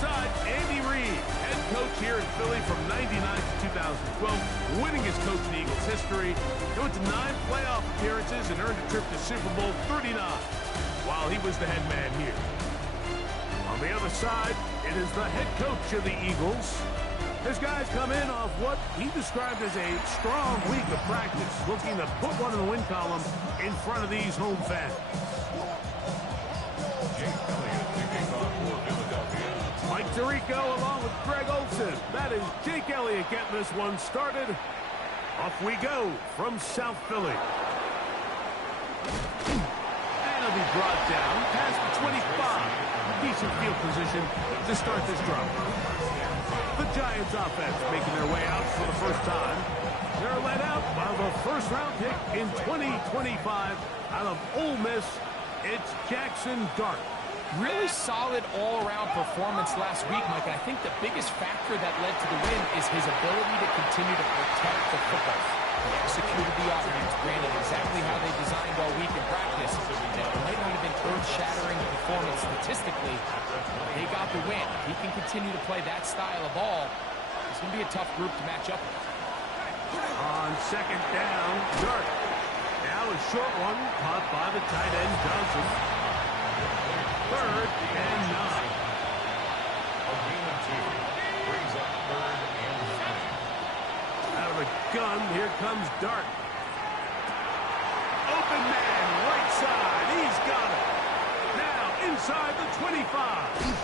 side, Andy Reid, head coach here in Philly from '99 to 2012, winning his coaching Eagles history. He went to 9 playoff appearances and earned a trip to Super Bowl 39 while he was the head man here. On the other side, it is the head coach of the Eagles. His guys come in off what he described as a strong week of practice, looking to put one in the win column in front of these home fans. Mike Tirico along with Greg Olsen. That is Jake Elliott getting this one started. Off we go from South Philly. And he'll be brought down past the 25. Decent field position to start this drive. The Giants offense making their way out for the first time. They're led out by the first-round pick in 2025 out of Ole Miss. It's Jackson Dart. Really solid all-around performance last week, Mike. And I think the biggest factor that led to the win is his ability to continue to protect the football. He executed the offense, ran it exactly how they designed all week in practice. And it might not have been earth-shattering performance statistically. They got the win. He can continue to play that style of ball. It's going to be a tough group to match up with. On second down, Dart. Now a short one, caught by the tight end, Johnson. Third and 9. A gain of 2 brings up third and 9. Out of the gun, here comes Dart. Open man, right side. He's got it. Now inside the 25.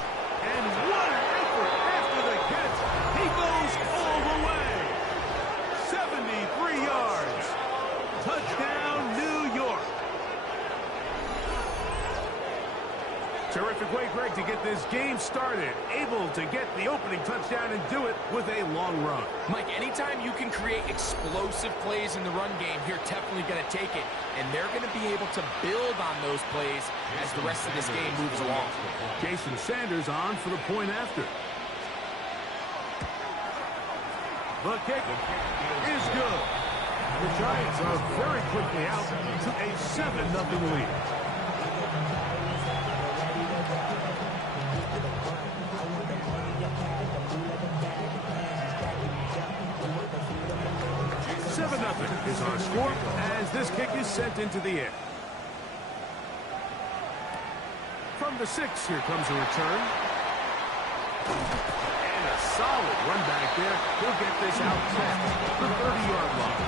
And what an effort after the catch. He goes all the way. 73 yards. Touchdown, New York. Terrific way, Greg, to get this game started. Able to get the opening touchdown and do it with a long run. Mike, anytime you can create explosive plays in the run game, you're definitely going to take it. And they're going to be able to build on those plays as the rest of this game moves along. Jason Sanders on for the point after. The kick is good. The Giants are very quickly out to a 7-0 lead. Is our score as this kick is sent into the air. From the 6, here comes a return. And a solid run back there. He'll get this out to the 30-yard line.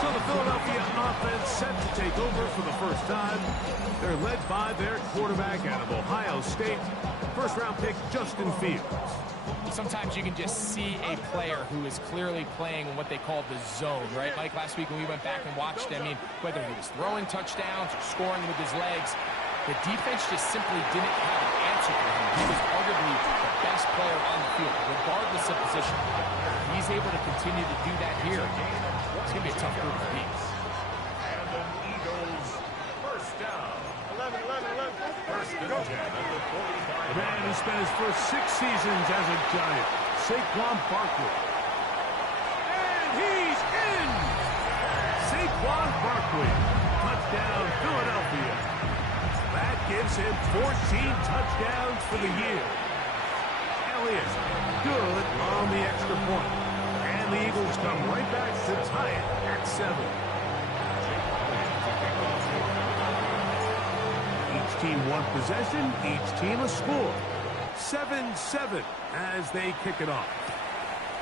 So the Philadelphia offense set to take over for the first time. They're led by their quarterback out of Ohio State. First-round pick, Justin Fields. Sometimes you can just see a player who is clearly playing in what they call the zone, right? Like last week when we went back and watched him, I mean, whether he was throwing touchdowns or scoring with his legs, the defense just simply didn't have an answer for him. He was arguably the best player on the field, regardless of position. He's able to continue to do that here. It's going to be a tough group to beat. And an Eagles first down. 11. First and 10 at the 45. The man who spent his first 6 seasons as a Giant, Saquon Barkley. And he's in! Saquon Barkley. Touchdown, Philadelphia. That gives him 14 touchdowns for the year. Elliott, good on the extra point. And the Eagles come right back to tie it at 7. Each team one possession, each team a score. 7-7 as they kick it off.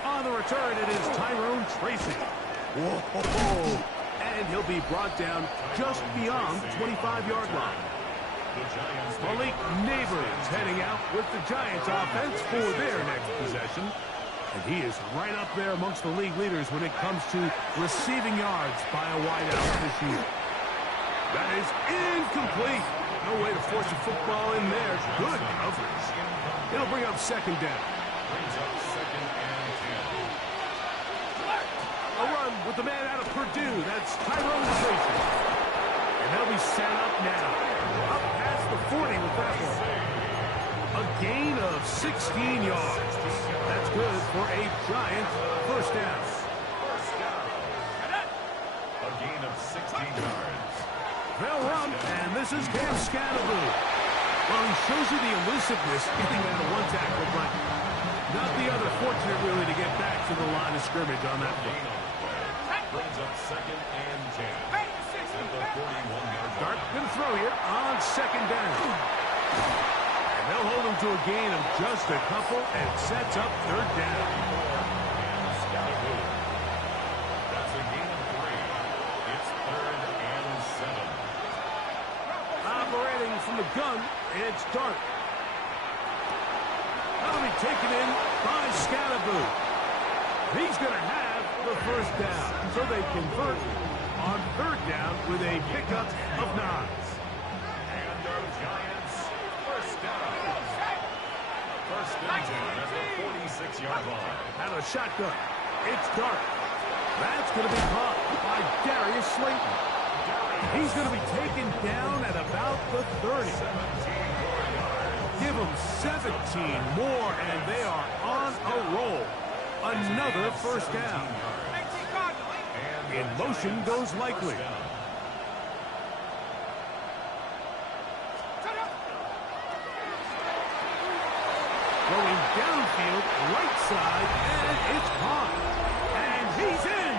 On the return, it is Tyrone Tracy. Whoa! And he'll be brought down just beyond the 25-yard line. Malik Neighbors heading out with the Giants offense for their next possession. And he is right up there amongst the league leaders when it comes to receiving yards by a wideout this year. That is incomplete. No way to force a football in there. Good coverage. It'll bring up second down. Brings up second and 10. A run with the man out of Purdue. That's Tyrone Tracy. And they'll be set up now. Up past the 40 with that one. A gain of 16 yards. That's good for a Giant first down. A gain of 16 yards. They'll run, and this is Cam Scatterby. Well, he shows you the elusiveness getting out of one tackle, but not the other fortunate, really, to get back to the line of scrimmage on that one. Brings up 2nd and 10. At the 41-yard line. Dart going to throw here on 2nd down. And they'll hold him to a gain of just a couple and sets up 3rd down. That's a gain of 3. It's 3rd and 7. Operating from the gun, it's Dart. That'll be taken in by Scatterboo. He's going to have the 1st down, so they convert on 3rd down with a pickup of 9. And the Giants, 1st down. 1st and 10 at the 46-yard line. Out of the shotgun, it's Dart. That's going to be caught by Darius Slayton. He's going to be taken down at about the 30. Give them 17 more, and they are on a roll. Another 1st down. In motion goes Likely. Going downfield, right side, and it's caught. And he's in.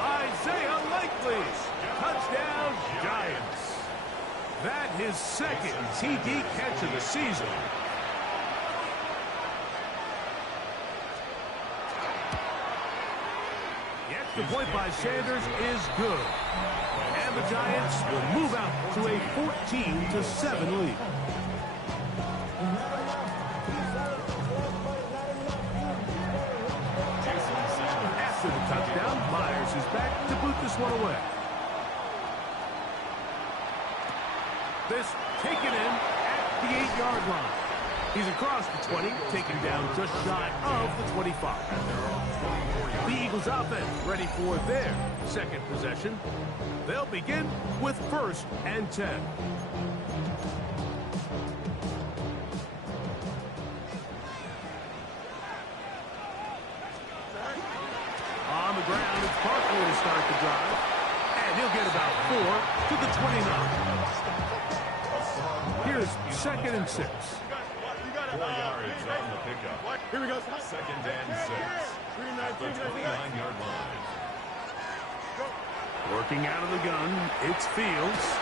Isaiah Likely. Touchdown, Giants. That his 2nd TD catch of the season. The extra point by Sanders is good. And the Giants will move out to a 14-7 lead. After the touchdown, Myers is back to boot this one away. This taken in at the 8-yard line. He's across the 20, taken down just shy of the 25. The Eagles offense ready for their 2nd possession. They'll begin with 1st and 10. On the ground, it's Barkley to start the drive. And he'll get about 4 to the 29. Here's 2nd and 6. 4 yards on the pickup. Here we go. 2nd and 6. At the 29-yard line. Working out of the gun, it's Fields.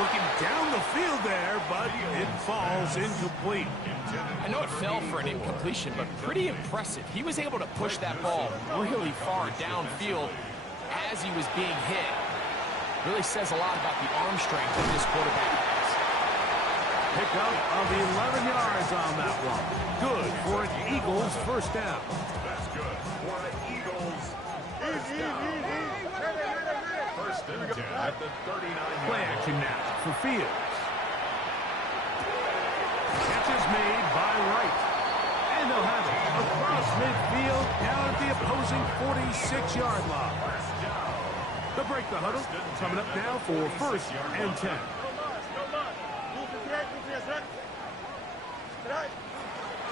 Looking down the field there, but it falls incomplete. I know it fell for an incompletion, but pretty impressive. He was able to push that ball really far downfield as he was being hit. Really says a lot about the arm strength that this quarterback has. Pickup of 11 yards on that one. Good for an Eagles 1st down. That's good for an Eagles 1st down. 1st and 10 at the 39-yard Play action now for Fields. Catch is made by Wright. And they'll have it across midfield down at the opposing 46-yard line. They'll break the huddle. Coming up now for 1st and 10.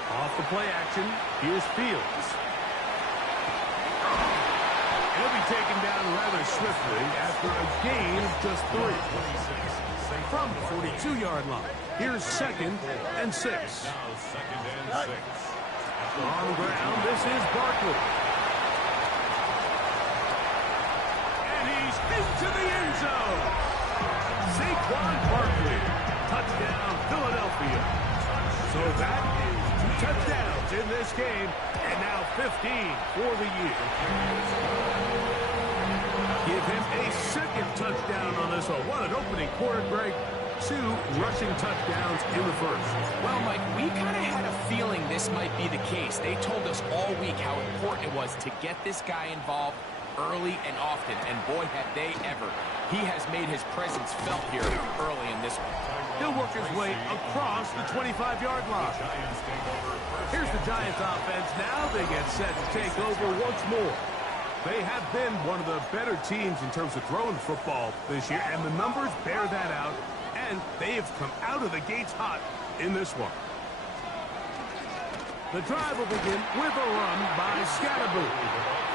Off the play action, here's Fields. He'll be taken down rather swiftly after a gain of just 3. From the 42-yard line, here's 2nd and 6. Now 2nd and 6. On the ground, this is Barkley. And he's into the end zone. Saquon Barkley. Touchdown, Philadelphia. So that is 2 touchdowns in this game, and now 15 for the year. Give him a 2nd touchdown on this one. What an opening quarter, Greg. 2 rushing touchdowns in the 1st. Well, Mike, we kind of had a feeling this might be the case. They told us all week how important it was to get this guy involved early and often, and boy, have they ever. He has made his presence felt here early in this one. He'll work his way across the 25-yard line. Here's the Giants offense. Now they get set to take over once more. They have been one of the better teams in terms of throwing football this year, and the numbers bear that out, and they have come out of the gates hot in this one. The drive will begin with a run by Scatterboo.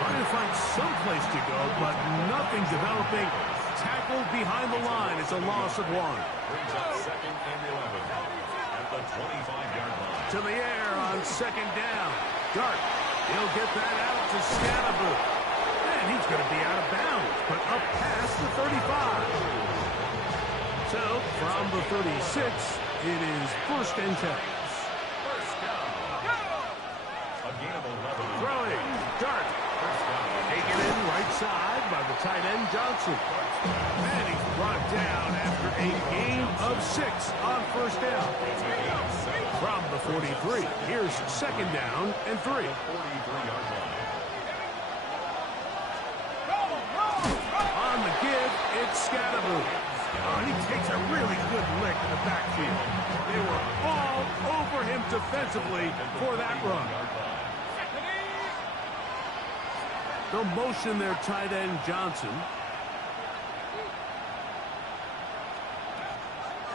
Trying to find some place to go, but nothing developing. Tackled behind the line. It's a loss of 1. Brings up 2nd 25-yard line. To the air on second down. Dart. He'll get that out to Scatterboot. And he's going to be out of bounds, but up past the 35. So, from the 36, it is first and 10. First down. A gain of 11. Throwing. Dart. Taken in right side by the tight end, Johnson. And he's brought down after a gain of 6 on first down. From the 43, here's second down and 3. 43-yard line. On the give, it's Scatterboot. Oh, and he takes a really good lick in the backfield. They were all over him defensively for that run. They'll motion their tight end, Johnson.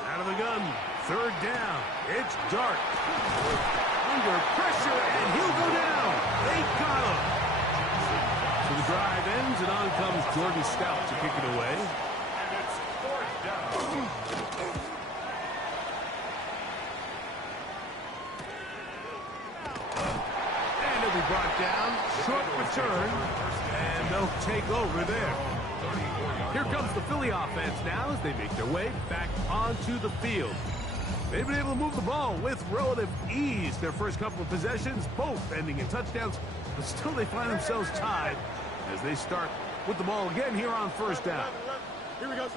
Out of the gun, third down. It's Dart. Under pressure, and he'll go down. They got him. So the drive ends, and on comes Jordan Stout to kick it away. And it's fourth down. And it'll be brought down. Short return, and they'll take over there. Here comes the Philly offense now as they make their way back onto the field. They've been able to move the ball with relative ease. Their first couple of possessions, both ending in touchdowns, but still they find themselves tied as they start with the ball again here on first down. Here we go.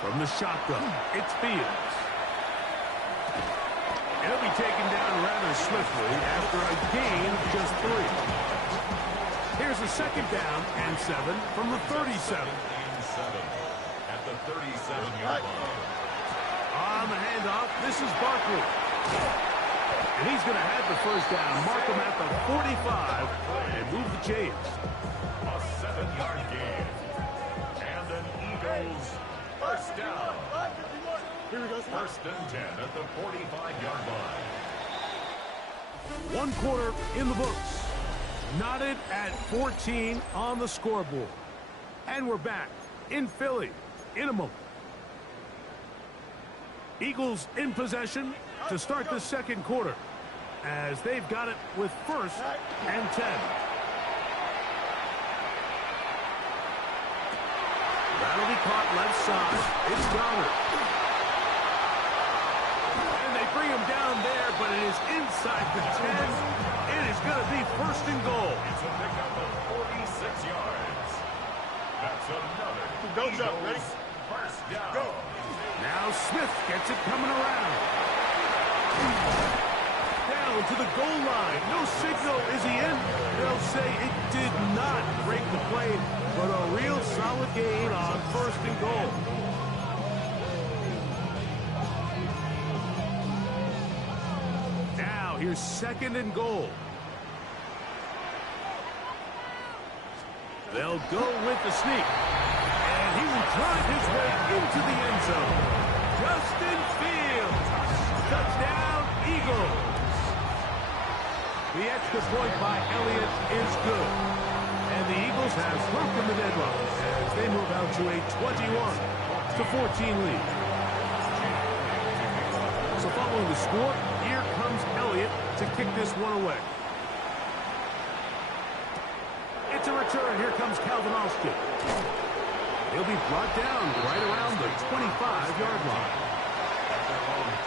From the shotgun, it's Fields. He'll be taken down rather swiftly after a gain of just 3. Here's a second down and 7 from the 37. At the 37-yard line. On the handoff, this is Barkley. And he's going to have the first down, mark him at the 45, and move the chains. A 7-yard gain. And an Eagles first down. Here we go. First and 10 at the 45-yard line. 1 quarter in the books. Knotted at 14 on the scoreboard. And we're back in Philly in a moment. Eagles in possession to start the second quarter as they've got it with first and 10. That'll be caught left side. It's Goddard. And they bring him down there, but it is inside the 10. It is going to be first and goal. It's a pickup of 46 yards. That's another Go, Joe. Ready? first down. Go. Now Smith gets it coming around. Down to the goal line. No signal. Is he in? They'll say it did not break the play, but a real solid gain on first and goal. Now here's second and goal. They'll go with the sneak. And he will drive his way into the end zone. Justin Fields. Touchdown, Eagles. The extra point by Elliott is good. And the Eagles have broken the deadlock as they move out to a 21-14 lead. So following the score, here comes Elliott to kick this one away. It's a return. Here comes Calvin Austin. He'll be brought down right around the 25-yard line.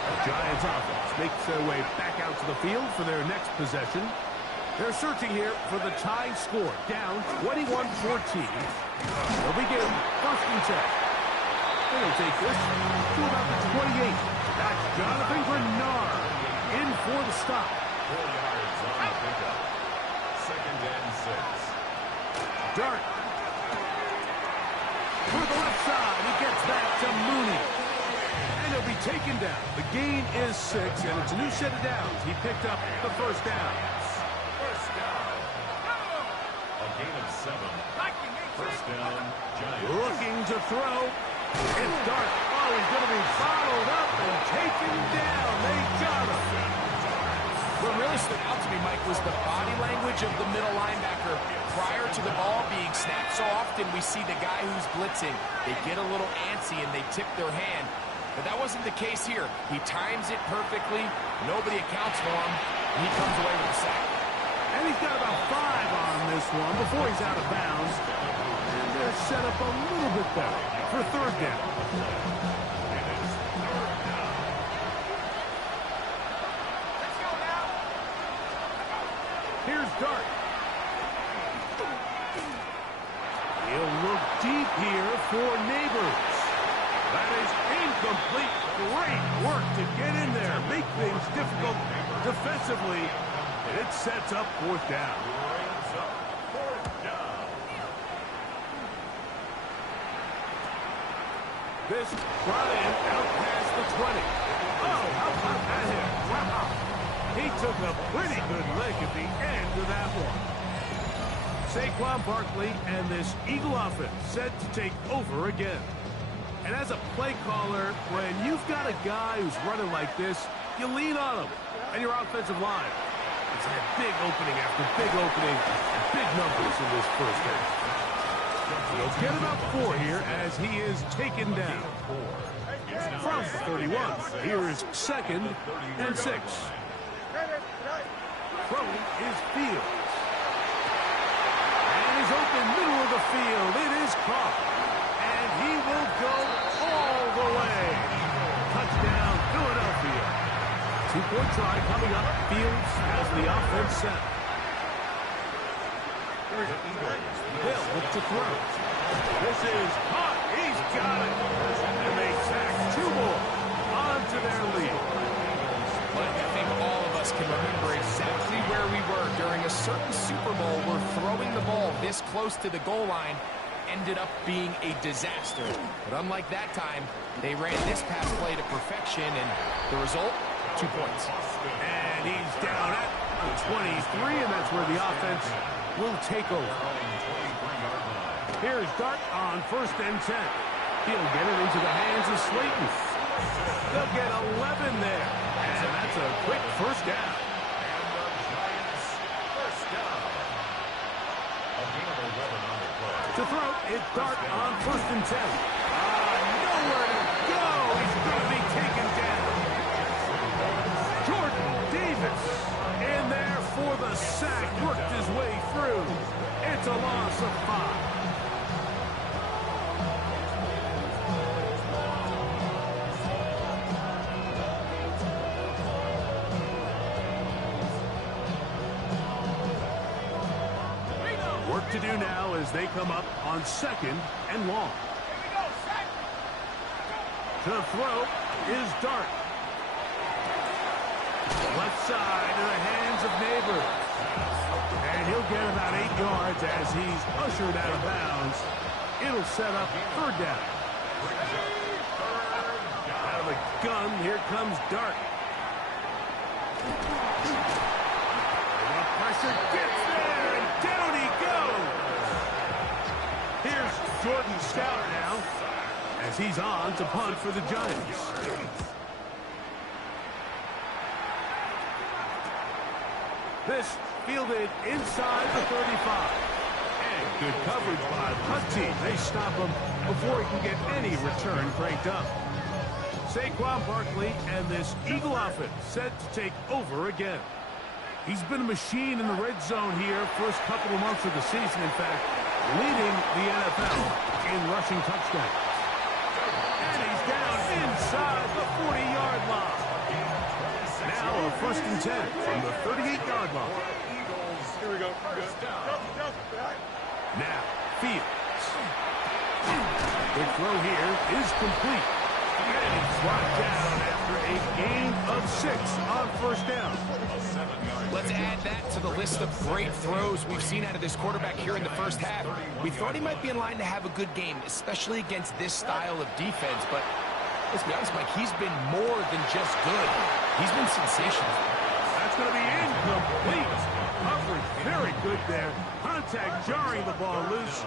The Giants offense makes their way back out to the field for their next possession. They're searching here for the tie score. Down 21-14. They'll begin first and 10. They'll take this to about the 28. That's Jonathan Grenard in for the stop. 4 yards on the pickup. Second and 6. Dart. For the left side, he gets that to Mooney. And he'll be taken down. The gain is 6, and it's a new set of downs. He picked up the first down. First down. A gain of 7. First down, Giants. Looking to throw. It's Dart. Oh, he's going to be followed up and taken down. They got him. What really stood out to me, Mike, was the body language of the middle linebacker prior to the ball being snapped. So often we see the guy who's blitzing, they get a little antsy and they tip their hand. But that wasn't the case here. He times it perfectly. Nobody accounts for him. And he comes away with a sack. And he's got about 5 on this one before he's out of bounds. And they're set up a little bit better for third down. Here's Dart. He'll look deep here for Neighbors. That is incomplete. Great work to get in there, make things difficult defensively. And it sets up fourth down. This brought in out past the 20. Oh, how about that hit? Wow. He took a pretty good lick at the end of that one. Saquon Barkley and this Eagle offense set to take over again. And as a play caller, when you've got a guy who's running like this, you lean on him. And your offensive line has had big opening after big opening and big numbers in this first half. He'll get about 4 here as he is taken down. From the 31, here is 2nd and 6. Throwing is Fields. And he's open middle of the field. It is caught. And he will go all the way. Touchdown, Philadelphia. 2-point try coming up. Fields has the offense set. Hill look to throw. This is caught. He's got it. And they sack 2 more onto their lead. But I think all of us can remember exactly where we were during a certain Super Bowl where throwing the ball this close to the goal line ended up being a disaster. But unlike that time, they ran this pass play to perfection, and the result, 2 points. And he's down at the 23, and that's where the offense will take over. Here's Dart on 1st and 10. He'll get it into the hands of Slayton. They'll get 11 there. And that's a quick first down. To throw, it's Dart on 1st and 10. Nowhere to go. He's going to be taken down. Jordan Davis in there for the sack. Worked his way through. It's a loss of 5. Work to do now as they come up on 2nd and long. To throw is Dart. Left side in the hands of Neighbors. And he'll get about 8 yards as he's ushered out of bounds. It'll set up 3rd down. Out of the gun, here comes Dart. The pressure gets there, and down he goes. Here's Jordan Stout now as he's on to punt for the Giants. This fielded inside the 35. And good coverage by the punt team. They stop him before he can get any return cranked up. Saquon Barkley and this Eagle offense set to take over again. He's been a machine in the red zone here first couple of months of the season. In fact, leading the NFL in rushing touchdowns. And he's down inside the 40-yard line. Now a 1st and 10 from the 38-yard line. Here we go. Now, Fields. The throw here is complete. And he's brought down after a gain of 6 on 1st down. Let's add that to the list of great throws we've seen out of this quarterback here in the first half. We thought he might be in line to have a good game, especially against this style of defense. But let's be honest, Mike, he's been more than just good. He's been sensational. That's going to be incomplete. Coverage very good there. Contact jarring the ball loose.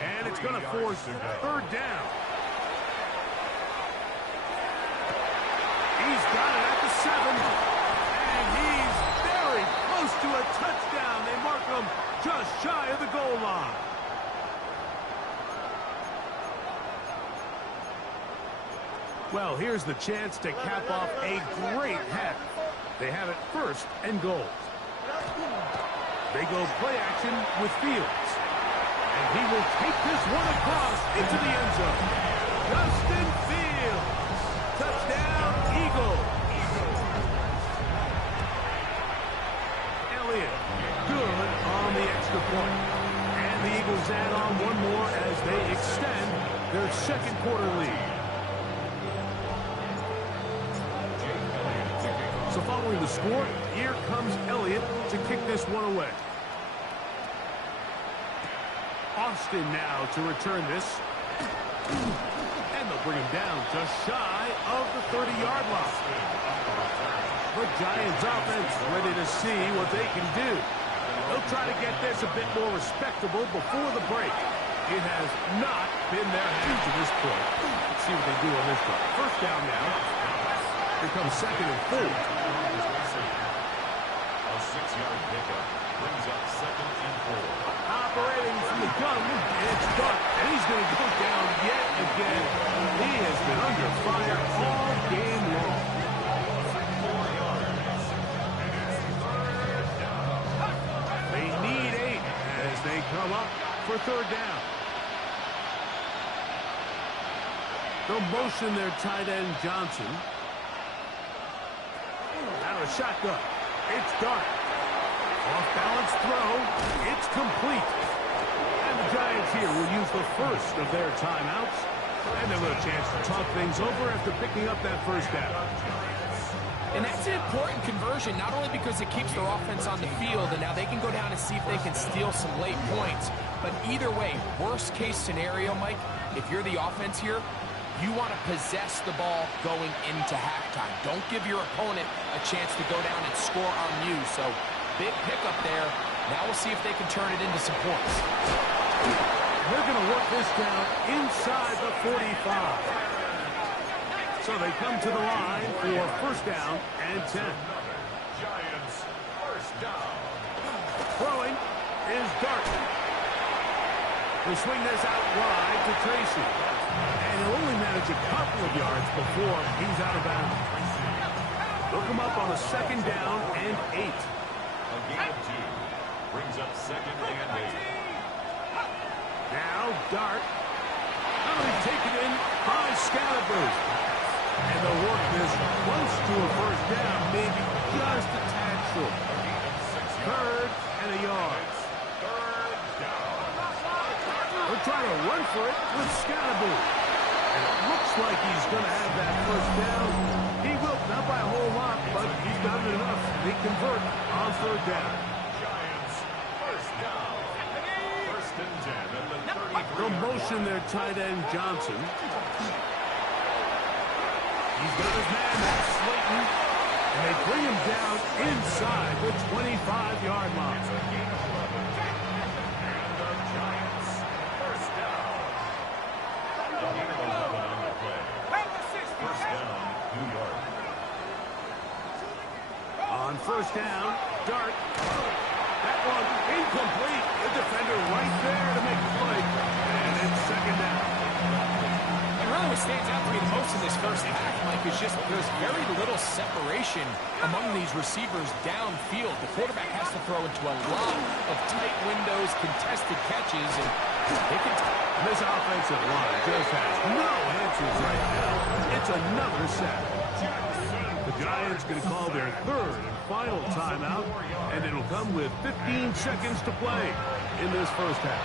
And it's going to force 3rd down. He's got it at the 7. And he's very close to a touchdown. They mark him just shy of the goal line. Well, here's the chance to cap off a great half. They have it first and goal. They go play action with Fields. And he will take this one across into the end zone. Justin Fields. Touchdown, Eagle. Elliott, good on the extra point. And the Eagles add on one more as they extend their second quarter lead. So following the score, here comes Elliott to kick this one away. Austin now to return this. And they'll bring him down just shy of the 30-yard line. The Giants offense ready to see what they can do. They'll try to get this a bit more respectable before the break. It has not been their hand to this point. Let's see what they do on this one. First down now. Here comes second and 4. A 6-yard pickup brings up second and 4. Operating from the gun, it's Dark, and he's going to go down yet again. He has been under fire all game long. 4 yards. They need 8 as they come up for third down. They'll motion their tight end Johnson. Out of the shotgun. It's Dark. Off-balance throw. It's complete. And the Giants here will use the first of their timeouts. And they'll have a chance to talk things over after picking up that first down. And that's an important conversion, not only because it keeps their offense on the field, and now they can go down and see if they can steal some late points. But either way, worst case scenario, Mike, if you're the offense here, you want to possess the ball going into halftime. Don't give your opponent a chance to go down and score on you. So big pickup there. Now we'll see if they can turn it into some points. They're going to work this down inside the 45. So they come to the line for first down and 10. Giants first down. Throwing is Dark. They swing this out wide to Tracy. And he'll only manage a couple of yards before he's out of bounds. They'll come up on a second down and 8. A gain of 2 brings up second and 8. Now Dark. Finally taken in by Scalaboo. And they'll work this close to a first down, maybe just a tad short. Third and a yard. They'll try to run for it with Scalaboo. And it looks like he's going to have that first down. He will, not by a whole lot, but he's done enough. They convert on third down. Giants first down. First and 10 at the 33. They'll motion their tight end Johnson. He's got his man, that's Slayton. And they bring him down inside the 25-yard line. On first down, Dart. That one incomplete. The defender right there to make the play. And it's second down. And really what stands out to me the most in this first half, Mike, is just there's very little separation among these receivers downfield. The quarterback has to throw into a lot of tight windows, contested catches, and they can... This offensive line just has no answers right now. It's another sack. The Giants going to call their third and final timeout, and it'll come with 15 seconds to play in this first half.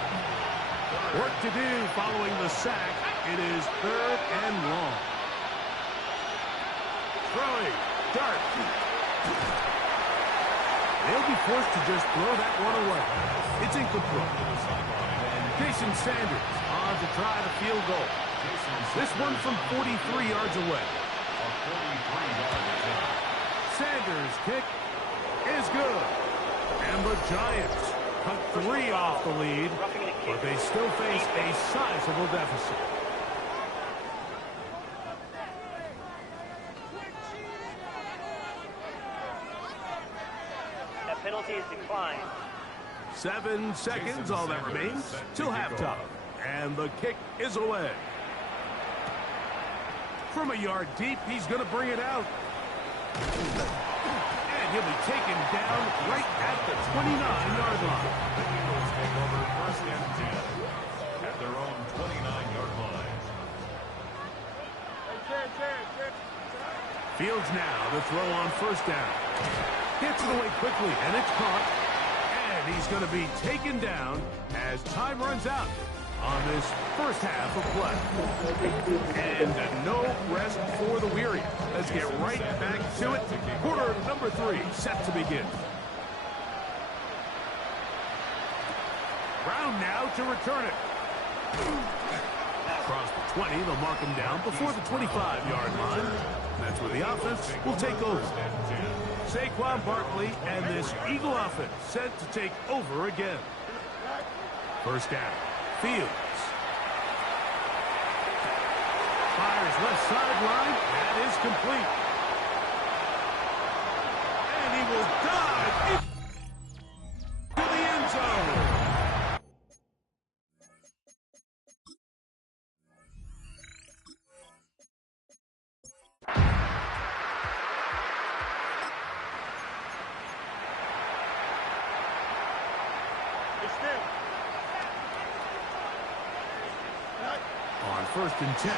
Work to do following the sack. It is third and long. Throwing. Dart. They'll be forced to just throw that one away. It's incomplete. Jason Sanders on to try the field goal. This one from 43 yards away. Sanders' kick is good. And the Giants cut 3 off the lead, but they still face a sizable deficit. That penalty is declined. 7 seconds, all that remains, till halftime. And the kick is away. From a yard deep, he's going to bring it out. And he'll be taken down right at the 29-yard line. The Eagles take over first and 10 at their own 29-yard line. Fields now to throw on first down. Gets it away quickly, and it's caught. And he's going to be taken down as time runs out on this first half of play. And no rest for the weary. Let's get right back to it. Quarter number 3 set to begin. Brown now to return it. Across the 20, they'll mark him down before the 25-yard line. That's where the offense will take over. Saquon Barkley and this Eagle offense set to take over again. First down. Fields. Fires left sideline. That is complete. And he will dive into the end zone. On first and 10,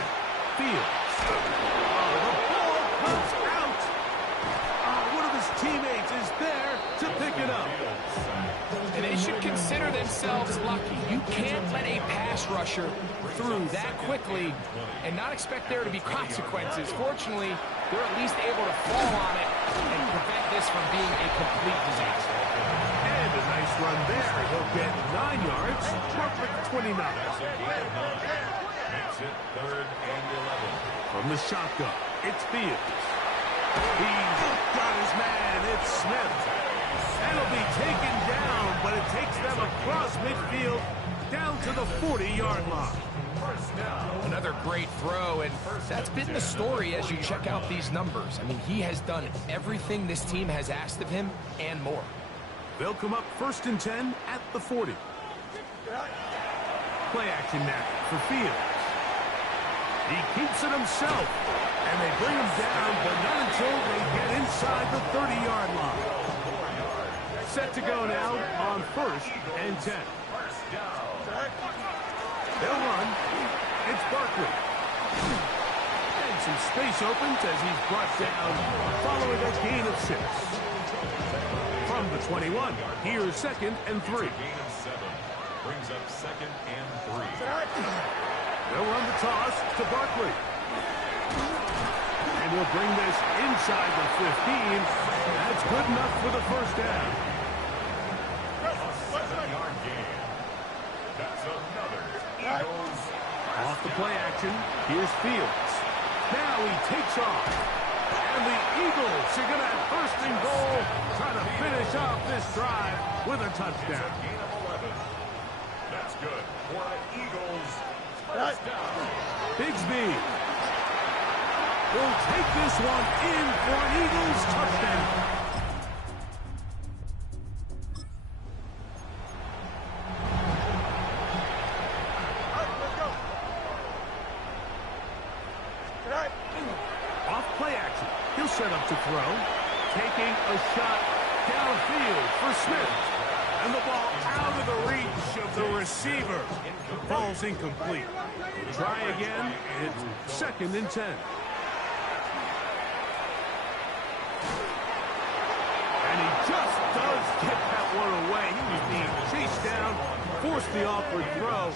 Fields. Oh, the ball comes out. Oh, one of his teammates is there to pick it up. And they should consider themselves lucky. You can't let a pass rusher through that quickly and not expect there to be consequences. Fortunately, they're at least able to fall on it and prevent this from being a complete disaster. And a nice run there. He'll get 9 yards. Perfect 29. Makes it 3rd and 11. From the shotgun, it's Fields. He's got his man. It's Smith. And he'll be taken down, but it takes them across midfield down to the 40-yard line. Another great throw, and that's been the story as you check out these numbers. I mean, he has done everything this team has asked of him and more. They'll come up first and 10 at the 40. Play action now for Fields. He keeps it himself, and they bring him down, but not until they get inside the 30-yard line. Set to go now on first and 10. They'll run. It's Barkley. And some space opens as he's brought down following a gain of 6. From the 21, here's 2nd and 3. Gain of 7. Brings up 2nd and 3. They'll run the toss to Barkley. And he'll bring this inside the 15. That's good enough for the first down. A 7-yard gain. That's another Eagles. Off the play action, here's Fields. Now he takes off. And the Eagles are going to have first and goal, trying to finish off this drive with a touchdown. Gain of 11. That's good for the Eagles. First down. Bigsby will take this one in for an Eagles touchdown. Off play action, he'll set up to throw. Taking a shot downfield for Smith. And the ball out of the reach of the receiver. Ball's incomplete. Try again. It's 2nd and 10. And he just does get that one away. He was being chased down, forced the awkward throw.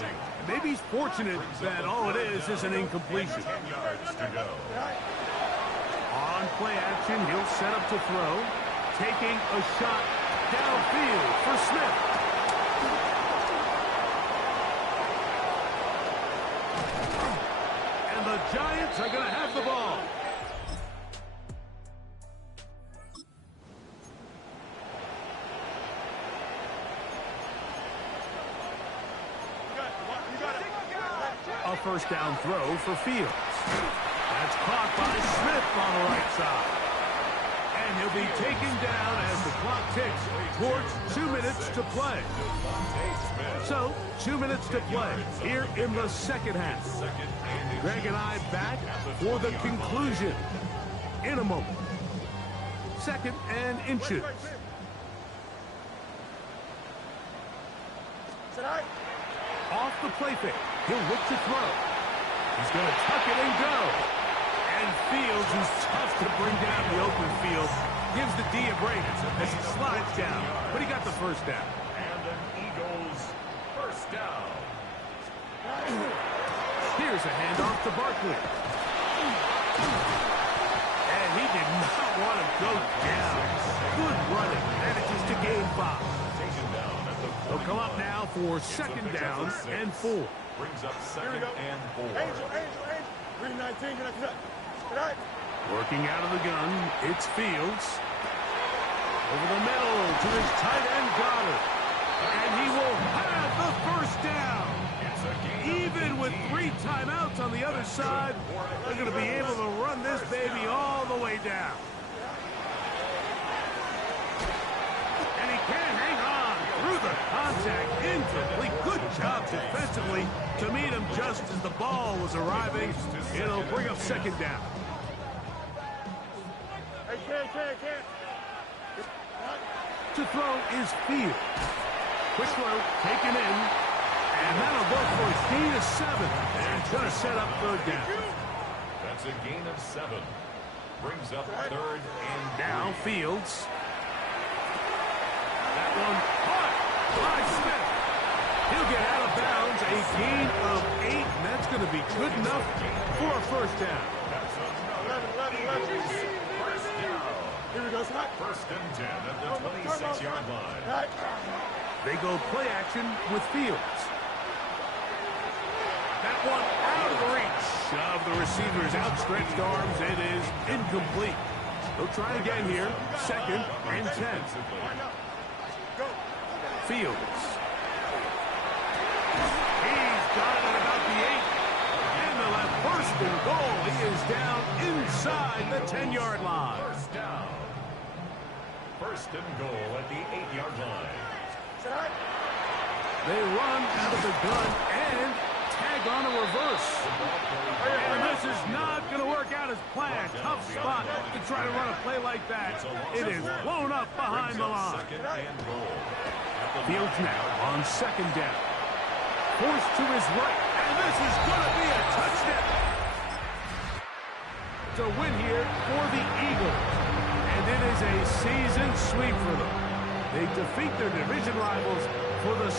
Maybe he's fortunate that all it is an incompletion. 10 yards to go. On play action, he'll set up to throw. Taking a shot downfield for Smith. And the Giants are going to have the ball. A first down throw for Fields. That's caught by Smith on the right side. And he'll be taken down as the clock ticks towards 2 minutes to play. So, 2 minutes to play here in the second half. Greg and I back for the conclusion in a moment. 2nd and inches. Off the play fake. He'll look to throw. He's going to tuck it and go. And Fields, who's tough to bring down the open field, gives the D a break as he slides down. But he got the first down. And an Eagles first down. Here's a handoff to Barkley. And he did not want to go down. Good running. And it's just a gain 5. They'll come up now for 2nd down and 4. Brings up 2nd and 4. Angel. 319. Good night. Working out of the gun, it's Fields. Over the middle to his tight end, Goddard. And he will have the first down. Even with 3 timeouts on the other side, they're going to be able to run this baby all the way down. And he can't hang on through the contact. Incomplete. Good job defensively to meet him just as the ball was arriving. It'll bring up 2nd down. To throw is Fields. Quick throw taken in. And that'll go for a gain of 7. And it's going to set up 3rd down. That's a gain of 7. Brings up 3rd and now Fields. That one caught by Smith. He'll get out of bounds. A gain of 8. And that's going to be good enough for a first down. 11. Here we go, Scott. 1st and 10 at the 26-yard line. They go play action with Fields. That one out of the reach of the receiver's outstretched arms. It is incomplete. They'll try again here. 2nd and 10. Fields. He's got it at about the 8. And they'll have 1st and goal. He is down inside the 10-yard line. First down. 1st and goal at the 8-yard line. They run out of the gun and tag on a reverse. And this is not going to work out as planned. Tough spot to try to run a play like that. It is blown up behind the line. 2nd and goal. Fields now on 2nd down. Forced to his right. And this is going to be a touchdown. To win here for the Eagles. And it is a season sweep for them. They defeat their division rivals for the